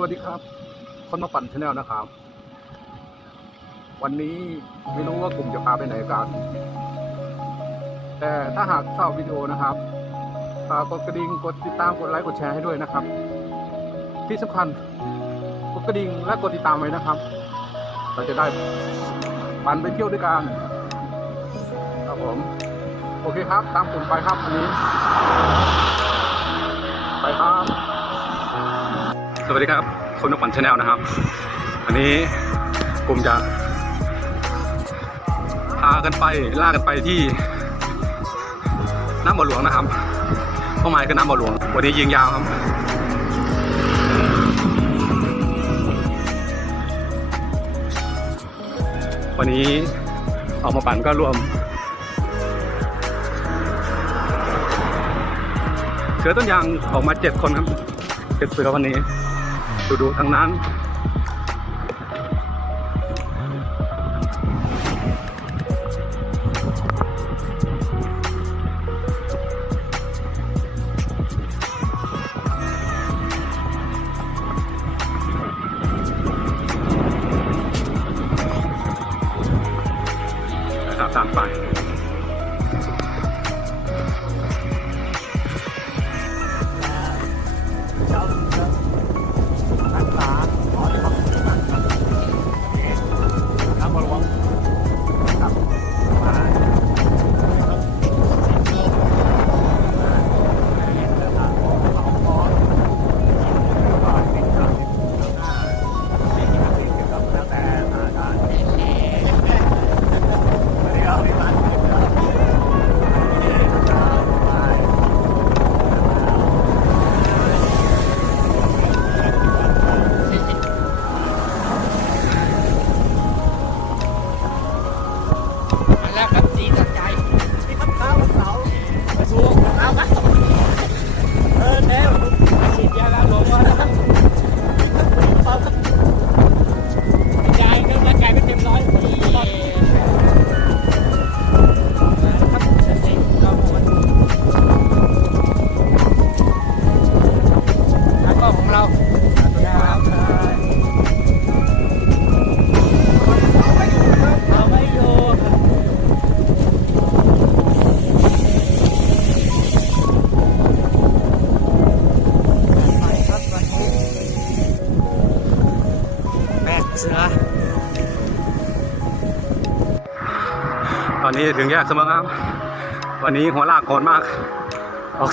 วัสดีครับ คนมาปั่นชาแนลนะครับ วันนี้ไม่รู้ว่ากลุ่มจะพาไปไหนกัน แต่ถ้าหากชอบวิดีโอนะครับฝากกดกระดิ่งกดติดตามกดไลค์กดแชร์ให้ด้วยนะครับ ที่สำคัญกดกระดิ่งและกดติดตามไว้นะครับ เราจะได้ปั่นไปเที่ยวด้วยกันครับผม โอเคครับ ตามกลุ่มไปครับวันนี้ วัสดีครับ คนนกปั่นชาแนลนะครับ อันนี้กลุ่มจะ พากันไปล่ากันไปที่น้ำบ่อหลวงนะครับเป้าหมายคือน้ำบ่อหลวง วันนี้ยิงยาวครับ วันนี้ออกมาปั่นก็รวมเสือต้นยางออกมาเจ็ดคนครับเจ็ดเสือวันนี้ ดูดูทางนั้นตามไป นี้ถึงแยกเสมอครับ วันนี้หัวลากโหดมาก ออก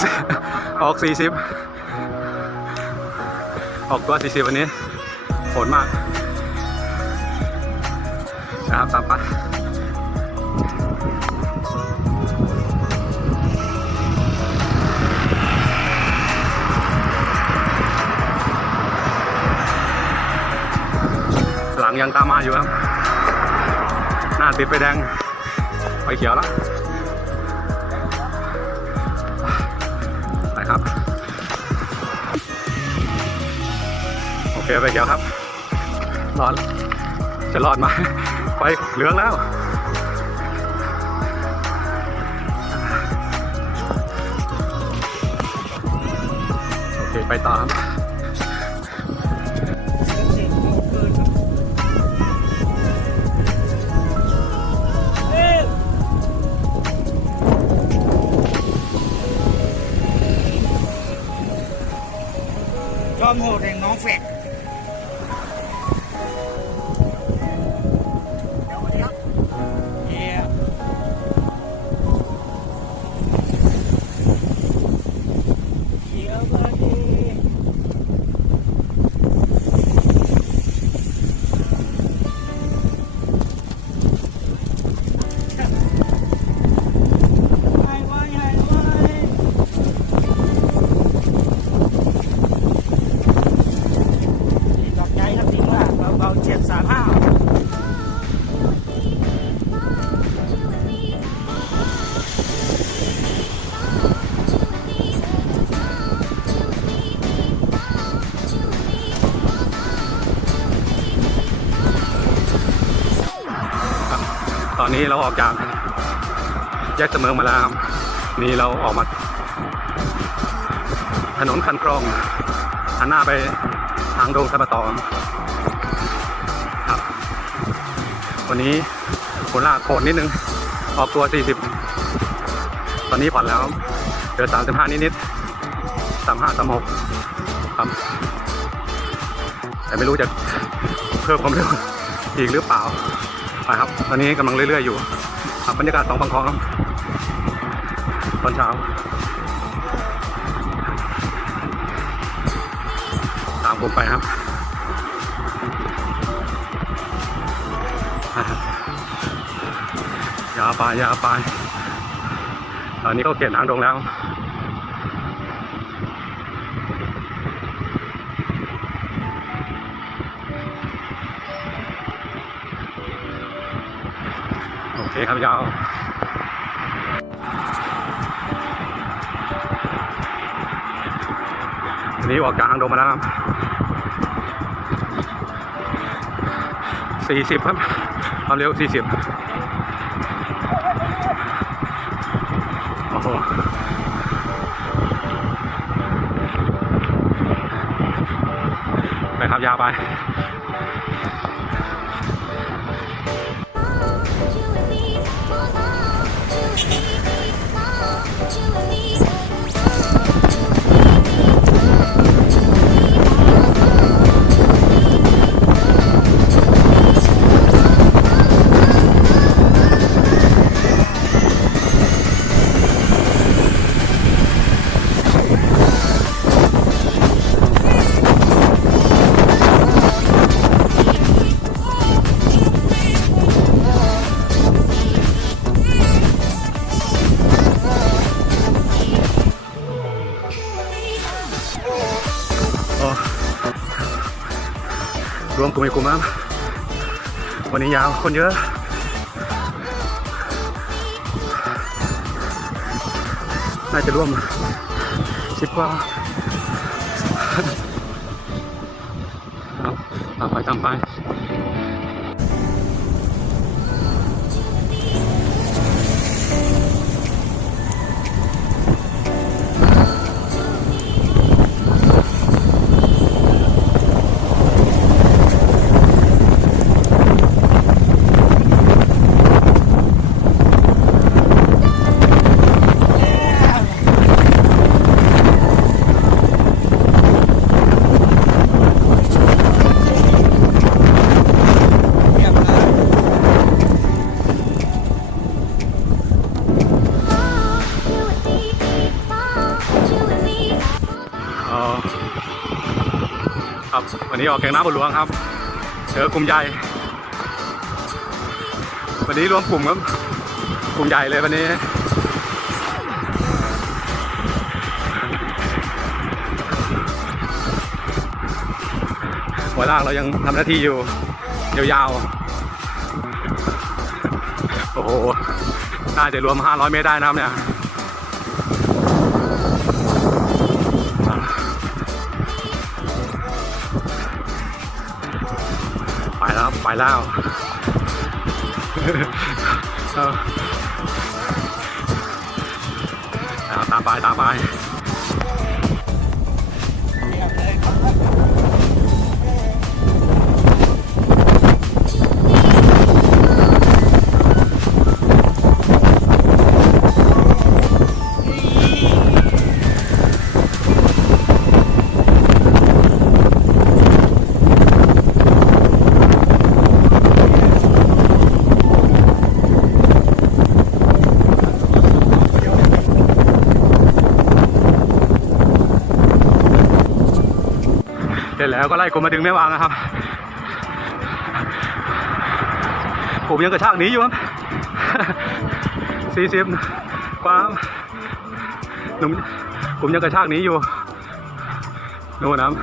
ออกสี่สิบออกตัวสี่สิบวันนี้โหดมากนะครับตามไปหลังยังตามมาอยู่ครับ หน้าติดไปแดง เขียวแล้วไปครับ โอเคไฟเขียวครับรอดจะรอดไหมไฟเหลืองแล้วโอเคไปต่อครับ จอมโห นี้เราออกจากแยกเสมอมาแล้วนี่เราออกมา ถนนคันคลองหันหน้าไปทางดงสะปะตองครับ วันนี้โคราชโผล่นิดนึง ออกตัว 40 ตอนนี้ผ่อนแล้วเหลือ 35 นิดๆ35 36ครับ แต่ไม่รู้จะเพิ่มความเร็วอีกหรือเปล่า ไปครับ ตอนนี้กำลังเรื่อย ๆ อยู่ครับบรรยากาศสองฝั่งคลองครับตอนเช้าตามผมไปครับอย่าไปอย่าไปตอนนี้เขาเขียนทางตรงแล้ว เคครับยาวนี้ออกจากทางดงมาแล้วครับสี่สิบครับความเร็วสี่สิบโอ้โหไปครับยาวไป กลุ่มอีกกลุ่มครับวันนี้ยาวคนเยอะ น่าจะร่วมสิบกว่าเอาเอาไปตามไป นี้ออกแข่งน้ำบนหลวงครับ เจอกลุ่มใหญ่ วันนี้รวมกลุ่มครับ กลุ่มใหญ่เลยวันนี้ หัวล่างเรายังทำหน้าที่อยู่ ยาวๆ โอ้โห น่าจะรวม 500 เมตรได้นะครับเนี่ย ไปแล้วเอาตามไปตามไป แล้วก็ไล่กลมมาดึงแม่วางนะครับ ผมยังกระชากหนีอยู่ครับสี่สิบความหนุ่มผมยังกระชากหนีอยู่นู่นนะครับ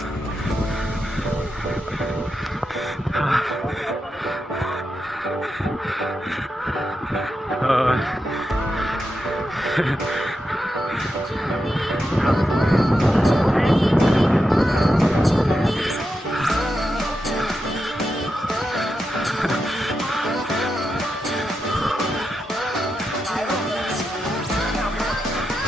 เออ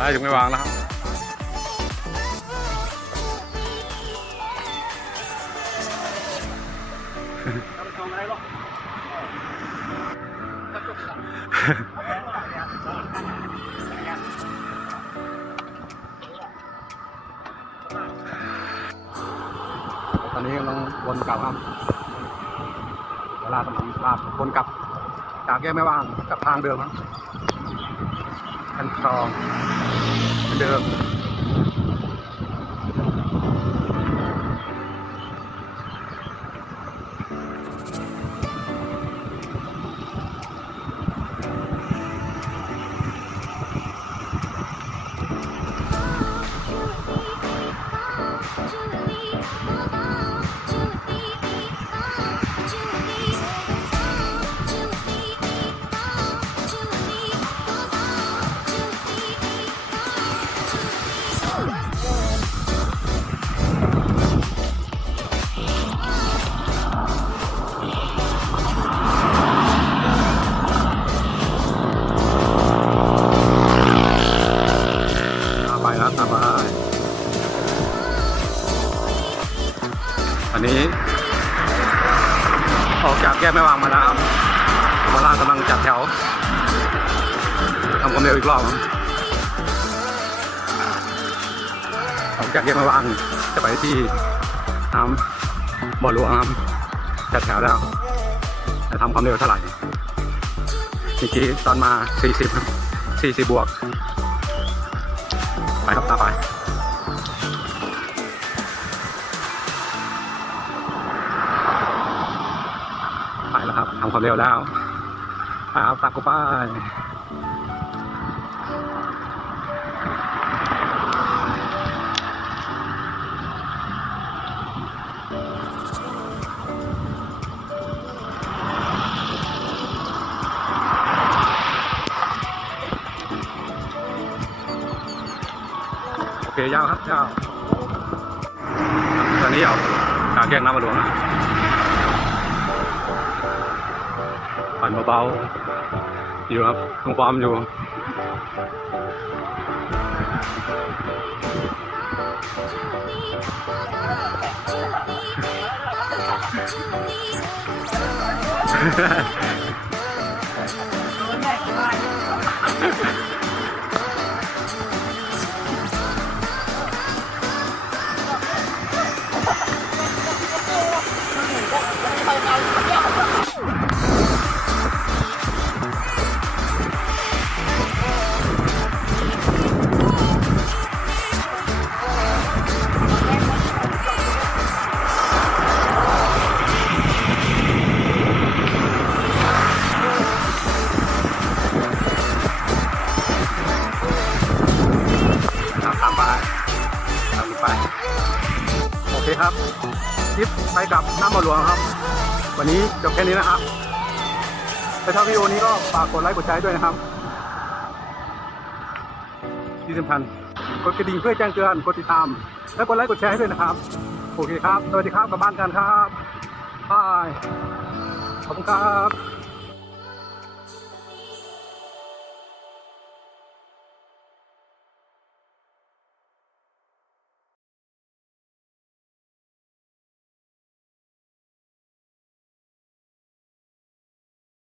ได้ถึงไม่วางแล้วครับตอนนี้กำลังวนกลับครับ เวลากำลังลาวนกลับจากแยกไม่ว่างกับทางเดิมครับ คันคลองเหมือนเดิม จากแยกไม่วามาแล้วมาลากำลังจัดแถวทำความเร็วอีกรอบครับออกจากแยกไม่วางจะไปที่น้ำบ่อหลวงครับจัดแถวแล้วจะทำความเร็วเท่าไหร่เมื่อกี้ตอนมา 40 40 บวก ไปครับตาไป แล้วครับทำควาเร็วแล้วไปครับตักกูไปโอเคยาวครับยาวตอนนี้เอากากแยกน้ำมาหลวงนะานเบาๆ อยู่ครับตรงความอยู่ น้ำบ่อหลวงครับ วันนี้จบแค่นี้นะครับถ้าชอบวิดีโอนี้ก็ฝากกดไลค์กดแชร์ด้วยนะครับ ที่สำคัญกดกระดิ่งเพื่อแจ้งเตือนกดติดตาม และกดไลค์กดแชร์ให้ด้วยนะครับ โอเคครับ สวัสดีครับกลับบ้านกันครับบายขอบคุณครับ